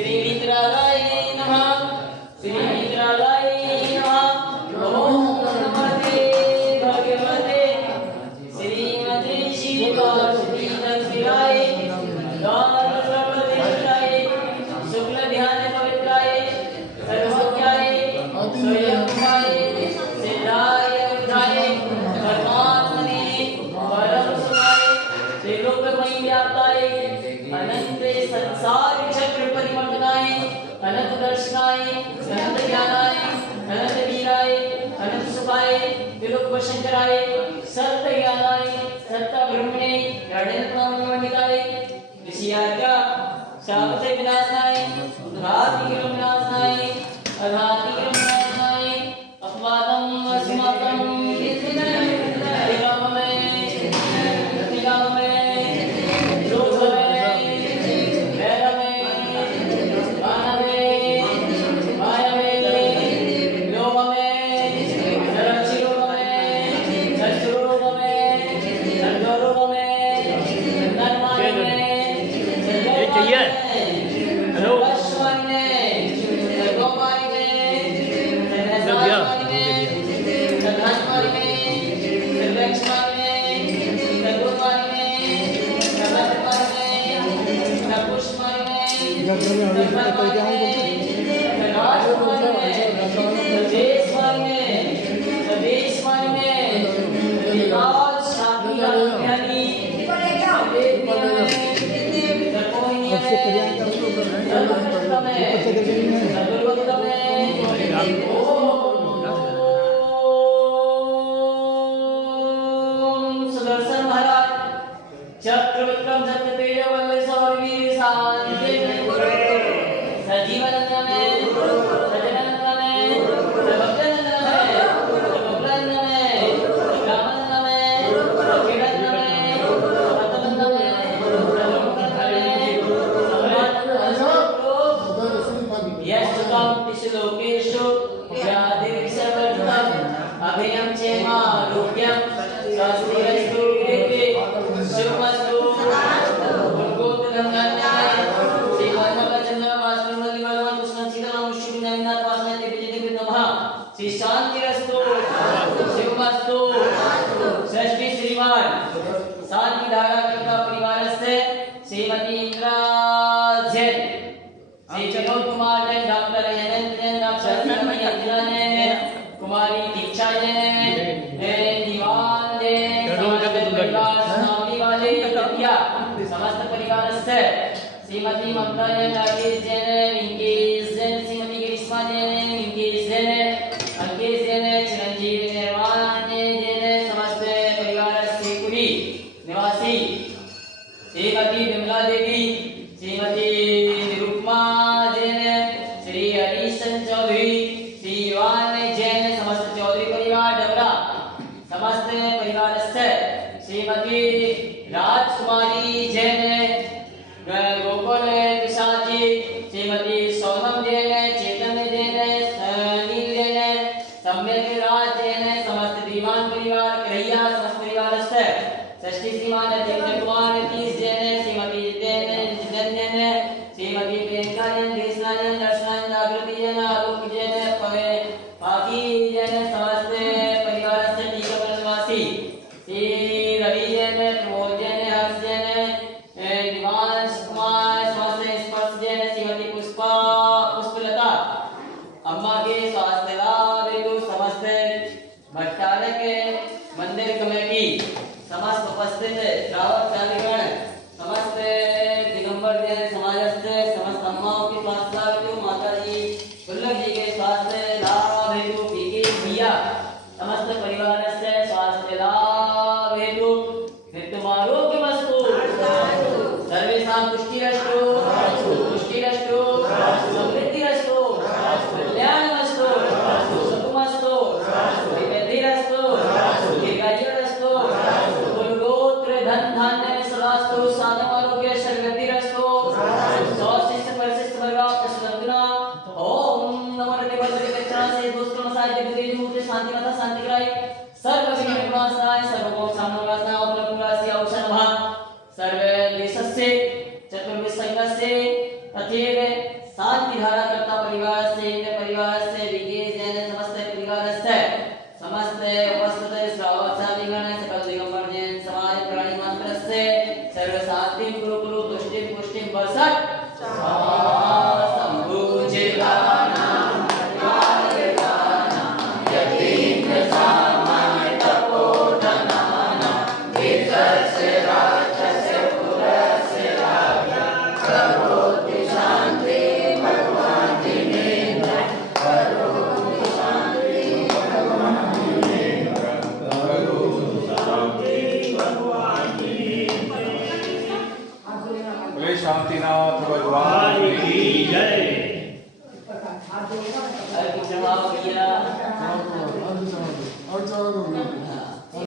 श्री वितरागाय नमः श्री वितरागाय नमः ओम नमस्ते भगवते श्रीमते शिवाय तस्वीराय दानप्रपदेशाय शुक्ल ध्यान पवित्राय सर्वज्ञाय स्वयंभाय सिद्धाय बुद्धाय परमात्मने परम सुखाय त्रिलोकमयी व्याप्ताय अनंत संसार चक्र परिमंडनाय अनंत दर्शनाय अनंत ज्ञानाय अनंत वीराय अनंत सुखाय त्रिलोक शंकराय सत्य ज्ञानाय सत्य ब्रह्मणे रणेन्द्रनामनिताय ऋषियाज्ञा शाप से विनाशनाय घाति के विनाशनाय अघाति के विनाशनाय अपवादम अस्माकं चक्रविक्रम सत्य तेज बल सौर वीर शांति सजीवनंद में सजनंद में सबक्तनंद में सबक्तनंद में रामनंद में किरणंद में समतनंद में समतनंद में यस्तुकं तिश्लोकेषु व्याधिर्विषवर्जितं अभयं चेमारोग्यं स्वास्थ्यस्तु विवेके शुभमस्तु उद्गोत्रगंगान्याय श्रीमन्मकचन्द्रवासुदेवं वल्लीवल्लभं कृष्णं शीतलं मुष्टिमेनाथ वासुदेवं दिव्यजगत् नमः श्री शांतिरस्तु शुभमस्तु षष्ठी श्रीमान शांति धारा कृपा परिवारस्य श्रीमती इंद्रा जैन श्री विनोद कुमार जैन डॉक्टर हेमंत जैन डॉक्टर जैन कुमारी दीक्षा जैन दीवान जैन समस्त परिवार से श्रीमती ममता जैन राकेश जैन विंकेश जैन श्रीमती ग्रीष्मा जैन विंकेश जैन अंकेश जैन चिरंजीव निर्वाण जैन समस्त परिवार से पुरी निवासी श्रीमती विमला देवी श्रीमती निरुपमा जैन श्री हरीशन चौधरी श्री युवान जैन समस्त चौधरी परिवार डबरा समस्त परिवार से श्रीमती राजकुमारी जैन गोकुल प्रसाद जी श्रीमती सोनम जैन चेतन जैन सनील जैन सम्यक राज जैन समस्त दीवान परिवार करैया समस्त परिवार से षष्ठी श्रीमान चंद्र कुमार तीस जैन श्रीमती जैन जिदन जैन श्रीमती प्रियंका जैन कृष्णा जैन दर्शना जागृति जैन आलोक जैन पाकी जैन समस्त परिवार से टीका निवासी श्री रवि जैन प्रमोद जैन हर्ष जैन निवास कुमार स्वास्थ्य स्पर्श जैन श्रीमती पुष्पा पुष्पलता अम्मा के स्वास्थ्य लाभ हेतु समस्त भट्टारक मंदिर कमेटी समस्त उपस्थित श्रावक शालीगण समस्त दिगंबर जैन समाजस्थ समस्त अम्माओं के स्वास्थ्य लाभ हेतु माता जी दुर्लभ जी के स्वास्थ्य लाभ हेतु पीके भैया समस्त परिवार से स्वास्थ्य लाभ हेतु नित्यमारोग्यमस्तु सर्वेषां पुष्टिरस्तु पुष्टिरस्तु समृद्धिरस्तु कल्याणमस्तु सुखमस्तु विवृद्धिरस्तु दीर्घायुरस्तु कुलगोत्र धन धान्य सदास्तु साधम आरोग्य सर्ववृद्धिरस्तु सौशिष्ट परिशिष्ट वर्गात् सुनंदना ओम नमो देवते गच्छा से दुष्कर्म साहित्य बुद्धि मूर्ति शांति माता शांति कराई सर्व विघ्न विनाशाय सर्वभोग सामनाय